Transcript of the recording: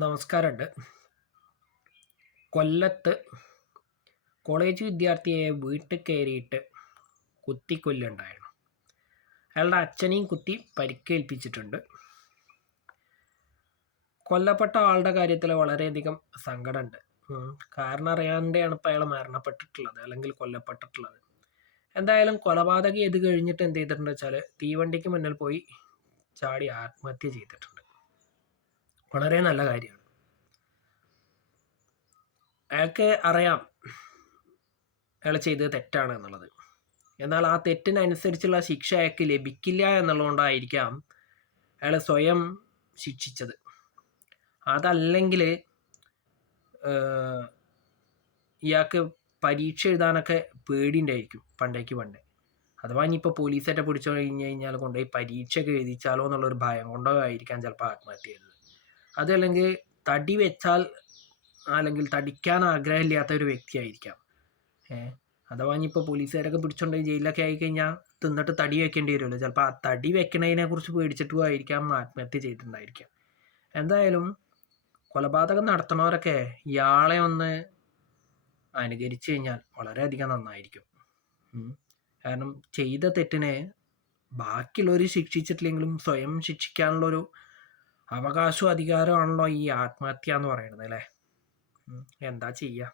നമസ്കാരമുണ്ട്. കൊല്ലത്ത് കോളേജ് വിദ്യാർത്ഥിയെ വീട്ടിൽ കയറിയിട്ട് കുത്തിക്കൊല്ലുണ്ടായിരുന്നു അയാളുടെ അച്ഛനെയും കുത്തി പരിക്കേൽപ്പിച്ചിട്ടുണ്ട്. കൊല്ലപ്പെട്ട ആളുടെ കാര്യത്തിൽ വളരെയധികം സങ്കടമുണ്ട്. കാരണം അറിയാണ്ടാണ് ഇപ്പോൾ അയാൾ മരണപ്പെട്ടിട്ടുള്ളത് അല്ലെങ്കിൽ കൊല്ലപ്പെട്ടിട്ടുള്ളത്. എന്തായാലും കൊലപാതകം ചെയ്ത് കഴിഞ്ഞിട്ട് എന്ത് ചെയ്തിട്ടുണ്ട് വെച്ചാൽ തീവണ്ടിക്ക് മുന്നിൽ പോയി ചാടി ആത്മഹത്യ ചെയ്തിട്ടുണ്ട്. വളരെ നല്ല കാര്യമാണ്. അയാൾക്ക് അറിയാം അയാൾ ചെയ്തത് തെറ്റാണ് എന്നുള്ളത്. എന്നാൽ ആ തെറ്റിനനുസരിച്ചുള്ള ശിക്ഷ അയാൾക്ക് ലഭിക്കില്ല എന്നുള്ളതുകൊണ്ടായിരിക്കാം അയാൾ സ്വയം ശിക്ഷിച്ചത്. അതല്ലെങ്കിൽ ഇയാൾക്ക് പരീക്ഷ എഴുതാനൊക്കെ പേടിയുണ്ടായിരിക്കും പണ്ടേക്ക് പണ്ടേ. അഥവാ ഇനിയിപ്പോൾ പോലീസൊക്കെ പിടിച്ചു കഴിഞ്ഞ് കഴിഞ്ഞാൽ കൊണ്ടുപോയി പരീക്ഷയൊക്കെ എഴുതിച്ചാലോ എന്നുള്ളൊരു ഭയം കൊണ്ടോ ആയിരിക്കാം ചിലപ്പോൾ ആത്മഹത്യ ചെയ്തത് അതല്ലെങ്കിൽ തടി വെച്ചാൽ അല്ലെങ്കിൽ തടിക്കാൻ ആഗ്രഹമില്ലാത്ത ഒരു വ്യക്തിയായിരിക്കാം. ഏ അഥവാ ഇനിയിപ്പോൾ പോലീസുകാരൊക്കെ പിടിച്ചോണ്ട് ജയിലിലൊക്കെ ആയിക്കഴിഞ്ഞാൽ തിന്നിട്ട് തടി വെക്കേണ്ടി വരുമല്ലോ. ചിലപ്പോൾ ആ തടി വെക്കണതിനെ കുറിച്ച് പേടിച്ചിട്ടും ആയിരിക്കാം ആത്മഹത്യ ചെയ്തിട്ടുണ്ടായിരിക്കാം. എന്തായാലും കൊലപാതകം നടത്തണവരൊക്കെ ഇയാളെ ഒന്ന് അനുകരിച്ചു കഴിഞ്ഞാൽ വളരെയധികം നന്നായിരിക്കും. കാരണം ചെയ്ത തെറ്റിനെ ബാക്കിയുള്ളവർ ശിക്ഷിച്ചിട്ടില്ലെങ്കിലും സ്വയം ശിക്ഷിക്കാനുള്ളൊരു അവകാശവും അധികാരമാണല്ലോ ഈ ആത്മഹത്യ എന്ന് പറയുന്നത് അല്ലേ? എന്താ ചെയ്യുക